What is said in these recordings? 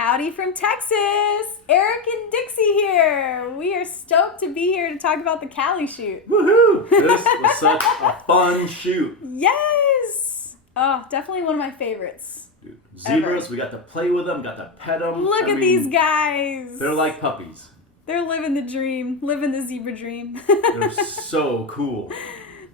Howdy from Texas! Eric and Dixie here! We are stoked to be here to talk about the Callie shoot. Woohoo! This was such a fun shoot. Yes! Oh, definitely one of my favorites. Dude, zebras, ever. We got to play with them, got to pet them. Look at these guys! They're like puppies. They're living the dream, living the zebra dream. They're so cool.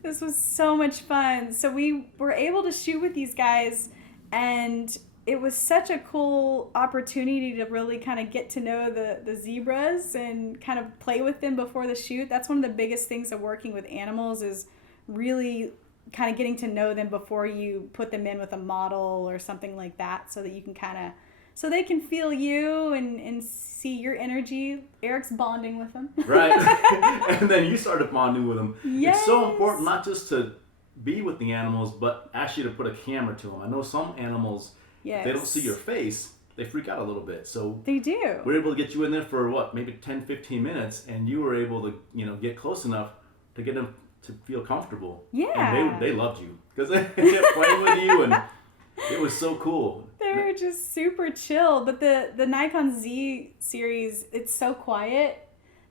This was so much fun. So we were able to shoot with these guys, and it was such a cool opportunity to really kind of get to know the zebras and kind of play with them before the shoot. That's one of the biggest things of working with animals is really kind of getting to know them before you put them in with a model or something like that, so that you can kind of, so they can feel you and see your energy. Eric's bonding with them. Right. And then you started bonding with them. Yes. It's so important not just to be with the animals, but actually to put a camera to them. I know some animals, Yes. they don't see your face, they freak out a little bit. So They do. we're able to get you in there for what, maybe 10, 15 minutes, and you were able to, get close enough to get them to feel comfortable. Yeah. And they loved you because they kept playing with you, and it was so cool. They were just super chill. But the Nikon Z series, it's so quiet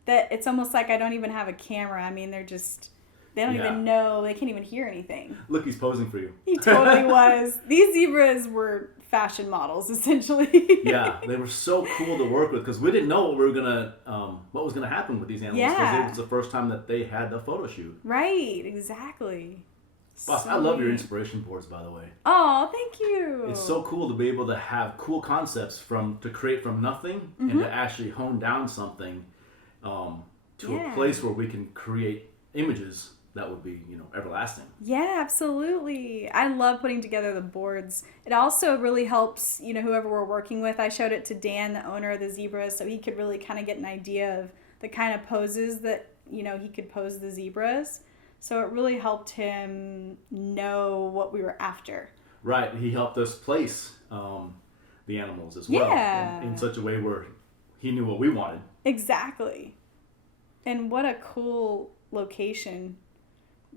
that it's almost like I don't even have a camera. I mean, they don't even know. They can't even hear anything. Look, he's posing for you. He totally was. These zebras were fashion models, essentially. Yeah, they were so cool to work with because we didn't know what was gonna happen with these animals because it was the first time that they had the photo shoot. Right, exactly. Boss, I love your inspiration boards, by the way. Oh, thank you. It's so cool to be able to have cool concepts to create from nothing and to actually hone down something to a place where we can create images that would be, everlasting. Yeah, absolutely. I love putting together the boards. It also really helps, whoever we're working with. I showed it to Dan, the owner of the zebras, so he could really kind of get an idea of the kind of poses that, he could pose the zebras. So it really helped him know what we were after. Right. He helped us place the animals as well in such a way where he knew what we wanted. Exactly. And what a cool location.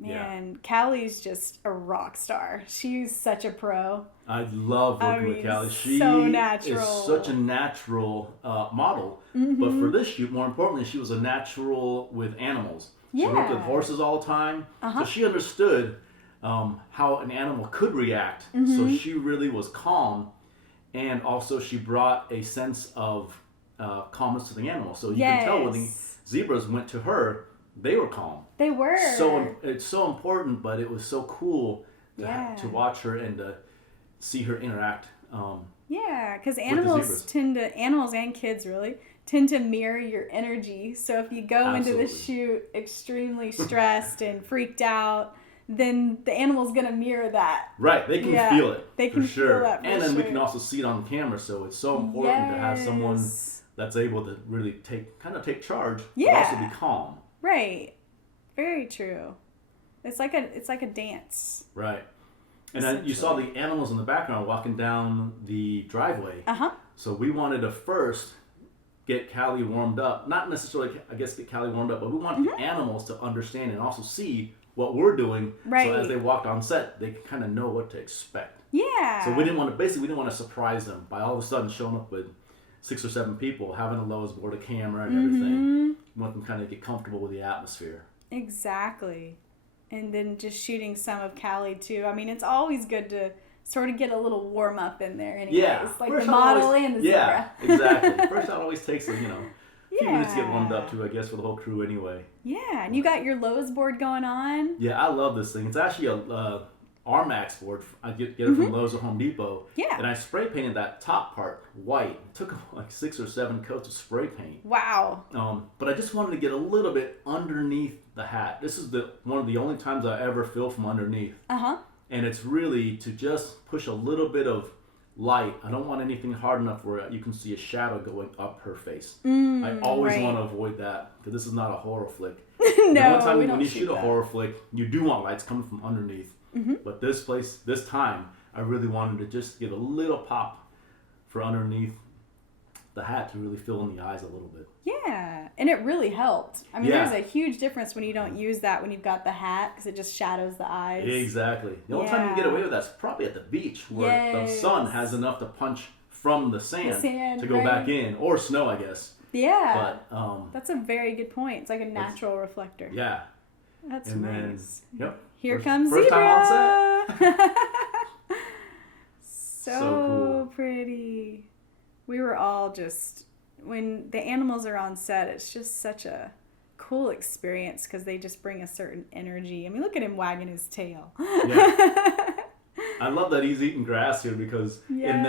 Man, Callie's just a rock star. She's such a pro. I love working with Callie. She so natural. is such a natural model. But for this shoot, more importantly, she was a natural with animals. She worked with horses all the time. So she understood how an animal could react. So she really was calm. And also she brought a sense of calmness to the animal. So you can tell when the zebras went to her, they were calm. They were. So it's so important, but it was so cool to watch her and to see her interact. Because animals and kids really tend to mirror your energy. So if you go into the shoot extremely stressed and freaked out, then the animal's gonna mirror that. Right, they can feel it. They can feel that. And then we can also see it on camera. So it's so important to have someone that's able to really take charge, but also be calm. Right. Very true. It's like a dance. Right. And then you saw the animals in the background walking down the driveway. So we wanted to first get Callie warmed up. Not necessarily, I guess, get Callie warmed up, but we wanted the animals to understand and also see what we're doing. Right. So as they walked on set, they could kind of know what to expect. Yeah. So we didn't want to surprise them by all of a sudden showing up with 6 or 7 people, having a lowest board, a camera, and everything. We want them kind of get comfortable with the atmosphere. Exactly. And then just shooting some of Callie too. I mean, it's always good to sort of get a little warm up in there anyways. Yeah. Like the model and the zebra. Yeah, exactly. First shot always takes a few minutes to get warmed up to, I guess, for the whole crew anyway. Yeah, and you got your Lowe's board going on. Yeah, I love this thing. It's actually a RMAX board. I get it from Lowe's or Home Depot. Yeah. And I spray painted that top part white. It took like 6 or 7 coats of spray paint. Wow. But I just wanted to get a little bit underneath the hat. This is one of the only times I ever fill from underneath. And it's really to just push a little bit of light. I don't want anything hard enough where you can see a shadow going up her face. I always want to avoid that because this is not a horror flick. No, when you shoot a horror flick, you do want lights coming from underneath. But this time, I really wanted to just get a little pop for underneath the hat to really fill in the eyes a little bit. Yeah, and it really helped. I mean, there's a huge difference when you don't use that when you've got the hat because it just shadows the eyes. Exactly. The only time you can get away with that's probably at the beach where the sun has enough to punch from the sand to go back in, or snow, I guess. Yeah. But that's a very good point. It's like a natural reflector. Yeah. That's and nice. Then, yep. Here comes first Zebra. Time on set. So cool. Pretty. We were all just, when the animals are on set, it's just such a cool experience because they just bring a certain energy. I mean, look at him wagging his tail. Yeah. I love that he's eating grass here because in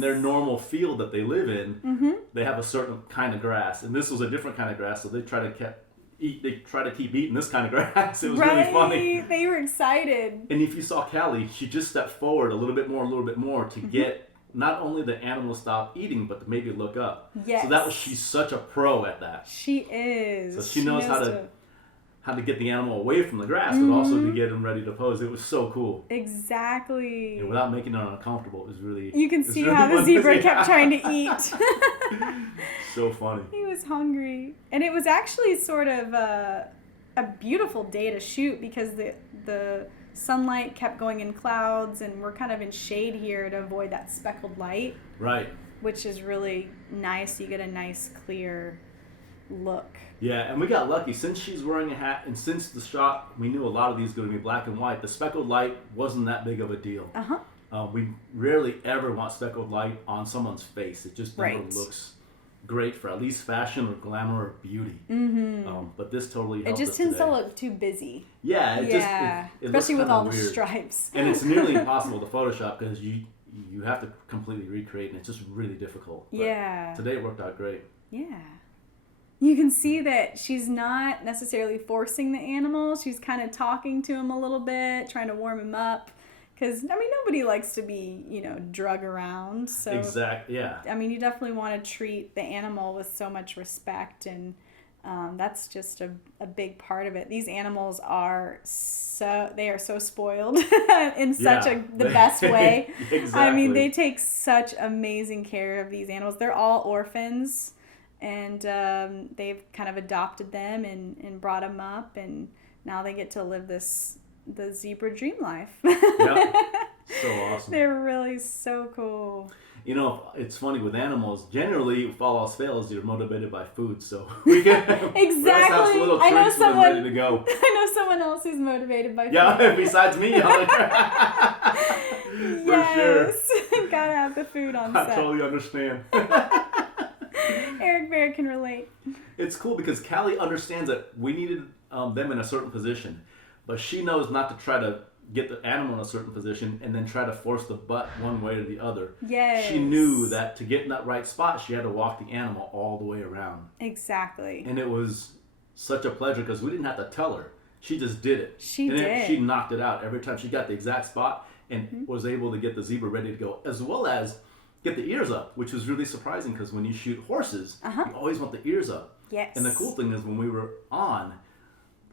their normal field that they live in, they have a certain kind of grass, and this was a different kind of grass, so they try to keep eating this kind of grass. It was really funny. They were excited. And if you saw Callie, she just stepped forward a little bit more to get not only the animal to stop eating, but to maybe look up. Yes. So she's such a pro at that. She is. So she knows how to get the animal away from the grass, but also to get him ready to pose. It was so cool. Exactly. And without making it uncomfortable, it was really. You can see how the zebra kept trying to eat. So funny. He was hungry, and it was actually sort of a beautiful day to shoot because the sunlight kept going in clouds, and we're kind of in shade here to avoid that speckled light. Right. Which is really nice. You get a nice clear look. Yeah, and we got lucky. Since she's wearing a hat, and since the shot, we knew a lot of these were going to be black and white. The speckled light wasn't that big of a deal. We rarely ever want speckled light on someone's face. It just never looks great for at least fashion or glamour or beauty. But this totally helped. It just tends to look too busy. Yeah, it especially with all the weird. Stripes. And it's nearly impossible to Photoshop because you have to completely recreate, and it's just really difficult. But today it worked out great. Yeah. You can see that she's not necessarily forcing the animal. She's kind of talking to him a little bit, trying to warm him up. Because, I mean, nobody likes to be, drug around. So exactly, yeah. I mean, you definitely want to treat the animal with so much respect, and that's just a big part of it. These animals are so spoiled in such the best way. Exactly. I mean, they take such amazing care of these animals. They're all orphans. And they've kind of adopted them and brought them up, and now they get to live the zebra dream life. Yep. So awesome. They're really so cool. It's funny with animals. Generally, if all else fails, you're motivated by food. So we can exactly. Little treats I know someone ready to go. I know someone else who's motivated by food. Yeah, besides me. Yes, for sure. Gotta have the food on set. I totally understand. Eric Bear can relate. It's cool because Callie understands that we needed them in a certain position, but she knows not to try to get the animal in a certain position and then try to force the butt one way or the other. Yes. She knew that to get in that right spot, she had to walk the animal all the way around. Exactly. And it was such a pleasure because we didn't have to tell her. She just did it. She did. She knocked it out every time. She got the exact spot and was able to get the zebra ready to go, as well as get the ears up, which was really surprising because when you shoot horses, you always want the ears up. Yes. And the cool thing is when we were on,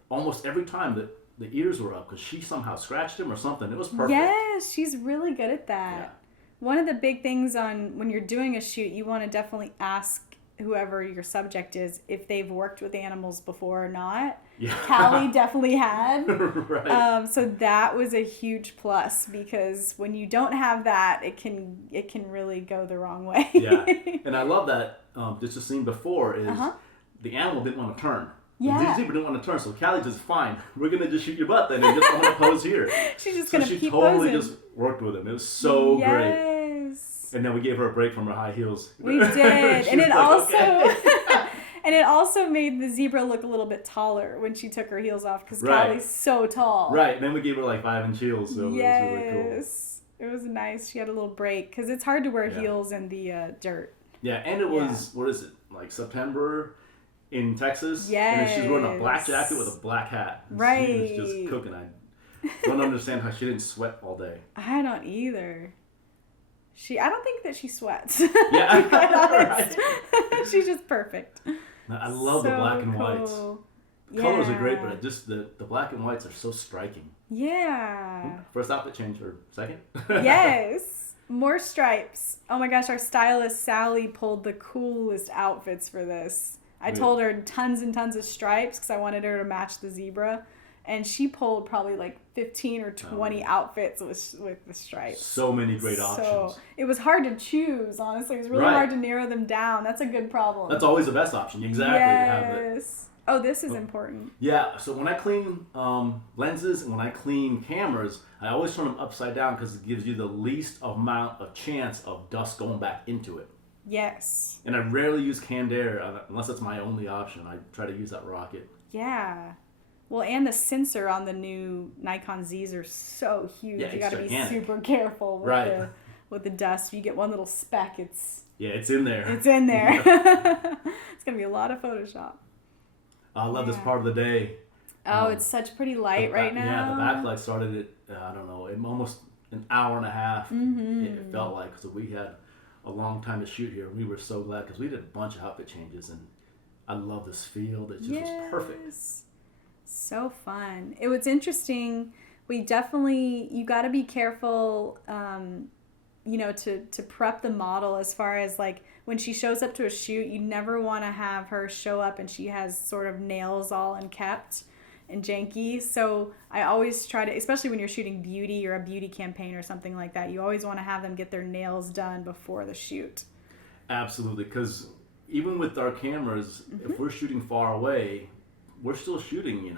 almost every time the ears were up because she somehow scratched them or something. It was perfect. Yes, she's really good at that. Yeah. One of the big things when you're doing a shoot, you want to definitely ask whoever your subject is if they've worked with animals before or not. Yeah. Callie definitely had. Right. So that was a huge plus because when you don't have that, it can really go the wrong way. Yeah. And I love that just the scene before is the animal didn't want to turn. Yeah. The zebra didn't want to turn, so Callie just, fine, we're going to just shoot your butt then and I'm going to pose here. She's just going to keep posing. She totally posing. just worked with him. It was so great. Yes. And then we gave her a break from her high heels. We did. And it and it also made the zebra look a little bit taller when she took her heels off because Callie's so tall. Right. And then we gave her like 5-inch heels, so it was really cool. It was nice. She had a little break because it's hard to wear heels in the dirt. Yeah, and it was, what is it, like September in Texas? Yes. And she's wearing a black jacket with a black hat. Right. She was just cooking. I don't understand how she didn't sweat all day. I don't either. I don't think that she sweats. Yeah, to be quite honest. right. She's just perfect. I love the black and whites. Yeah. Colors are great, but just the black and whites are so striking. Yeah. First outfit change, or second? Yes. More stripes. Oh my gosh, our stylist Sally pulled the coolest outfits for this. I told her tons and tons of stripes because I wanted her to match the zebra. And she pulled probably like 15 or 20 outfits with the stripes. So many great options. It was hard to choose, honestly. It was really hard to narrow them down. That's a good problem. That's always the best option. Exactly. Yes. Oh, this is important. Yeah, so when I clean lenses and when I clean cameras, I always turn them upside down because it gives you the least amount of chance of dust going back into it. Yes. And I rarely use canned air unless that's my only option. I try to use that rocket. Yeah. Well, and the sensor on the new Nikon Zs are so huge. Yeah, you got to be gigantic. super careful with the dust. If you get one little speck, it's in there. It's in there. It's going to be a lot of Photoshop. I love this part of the day. Oh, it's such pretty light right now. Yeah, the backlight started at, I don't know, almost an hour and a half. It felt like. So we had a long time to shoot here. We were so glad because we did a bunch of outfit changes. And I love this field. It just was perfect. So fun. It was interesting. We definitely, you got to be careful, to prep the model as far as like when she shows up to a shoot, you never want to have her show up and she has sort of nails all unkept and janky. So I always try to, especially when you're shooting beauty or a beauty campaign or something like that, you always want to have them get their nails done before the shoot. Absolutely. Because even with our cameras, if we're shooting far away, we're still shooting,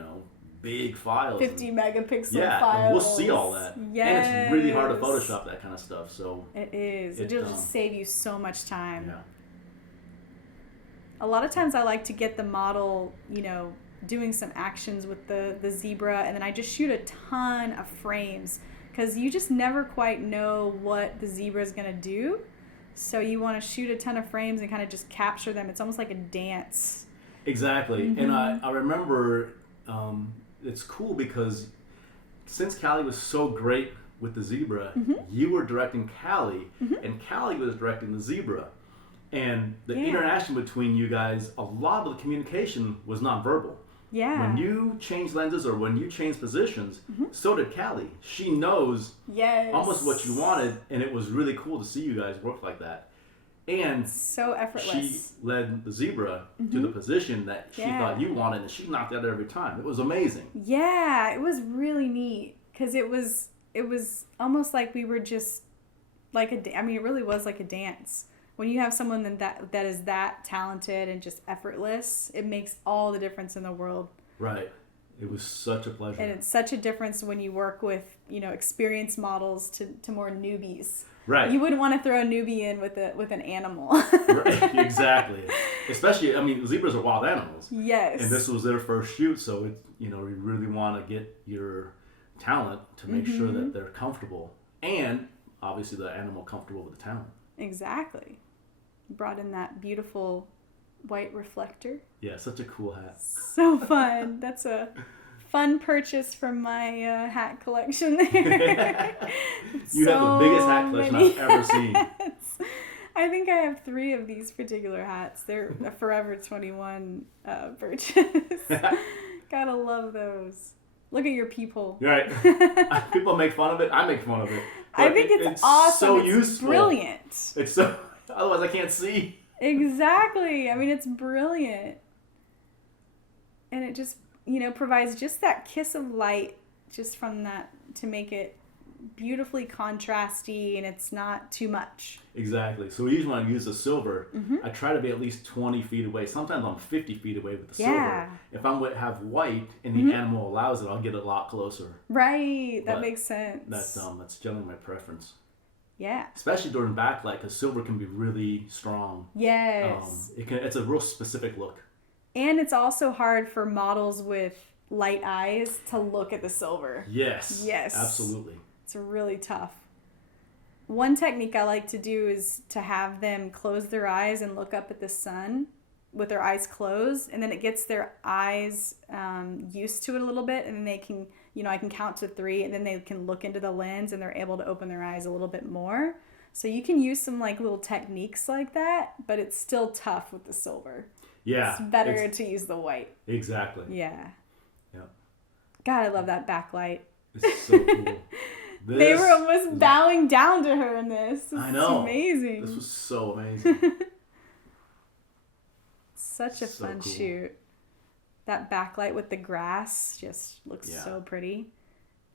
big files. 50 megapixel files. files. We'll see all that. Yes. And it's really hard to Photoshop that kind of stuff. So it is. It'll just save you so much time. Yeah. A lot of times I like to get the model, doing some actions with the zebra, and then I just shoot a ton of frames because you just never quite know what the zebra is going to do. So you want to shoot a ton of frames and kind of just capture them. It's almost like a dance. Exactly. And I remember it's cool because since Callie was so great with the zebra, you were directing Callie, and Callie was directing the zebra. And the interaction between you guys, a lot of the communication was nonverbal. Yeah. When you change lenses or when you change positions, so did Callie. She knows almost what you wanted, and it was really cool to see you guys work like that. And so effortless. She led the zebra to the position that she thought you wanted, and she knocked out every time. It was amazing. Yeah, it was really neat because it was almost like we were just like it really was like a dance. When you have someone that is that talented and just effortless, it makes all the difference in the world. Right. It was such a pleasure. And it's such a difference when you work with, experienced models to more newbies. Right. You wouldn't want to throw a newbie in with an animal. Right, exactly. Especially, zebras are wild animals. Yes. And this was their first shoot, so you really want to get your talent to make sure that they're comfortable, and obviously the animal comfortable with the talent. Exactly. Brought in that beautiful white reflector. Yeah, such a cool hat. So fun. That's a fun purchase from my hat collection there. You have the biggest hat collection I've ever seen. I think I have 3 of these particular hats. They're a Forever 21 purchase. Gotta love those. Look at your peephole. Right. People make fun of it. I make fun of it. I think it's awesome. So it's useful. Brilliant. It's so. Otherwise, I can't see. Exactly. It's brilliant. And it just, provides just that kiss of light just from that to make it beautifully contrasty, and it's not too much. Exactly. So usually when I use the silver, I try to be at least 20 feet away. Sometimes I'm 50 feet away with the silver. If I have white and the animal allows it, I'll get it a lot closer. Right. That makes sense. That's generally my preference. Yeah. Especially during backlight, because silver can be really strong. Yes. It's a real specific look. And it's also hard for models with light eyes to look at the silver. Yes. Absolutely. It's really tough. One technique I like to do is to have them close their eyes and look up at the sun with their eyes closed, and then it gets their eyes used to it a little bit, and then they can, I can count to 3, and then they can look into the lens, and they're able to open their eyes a little bit more. So you can use some little techniques like that, but it's still tough with the silver. Yeah. It's better to use the white. Exactly. Yeah. Yeah. God, I love that backlight. It's so cool. They were almost bowing down to her in this. I know. It's amazing. This was so amazing. Such a fun shoot. that backlight with the grass just looks so pretty.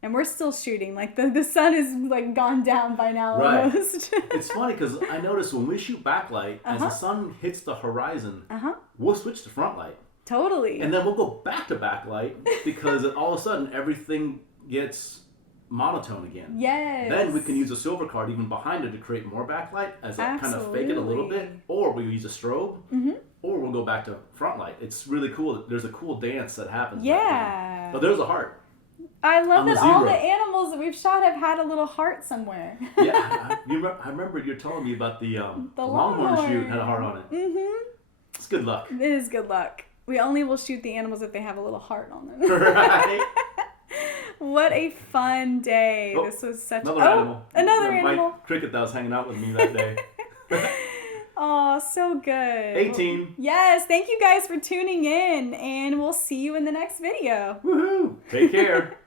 And we're still shooting. Like, the sun is, like, gone down by now almost. It's funny because I notice when we shoot backlight, as the sun hits the horizon, we'll switch to front light. Totally. And then we'll go back to backlight because all of a sudden everything gets monotone again. Yes. Then we can use a silver card even behind it to create more backlight as a kind of fake it a little bit. Or we use a strobe. Or we'll go back to front light. It's really cool. There's a cool dance that happens. Yeah. But there's a heart. I love that all the animals that we've shot have had a little heart somewhere. Yeah. I remember you telling me about the longhorn shoot had a heart on it. It's good luck. It is good luck. We only will shoot the animals if they have a little heart on them. Right. What a fun day. Oh, this was such another animal. Another animal. My cricket that was hanging out with me that day. Oh, so good. 18. Yes, thank you guys for tuning in, and we'll see you in the next video. Woohoo! Take care.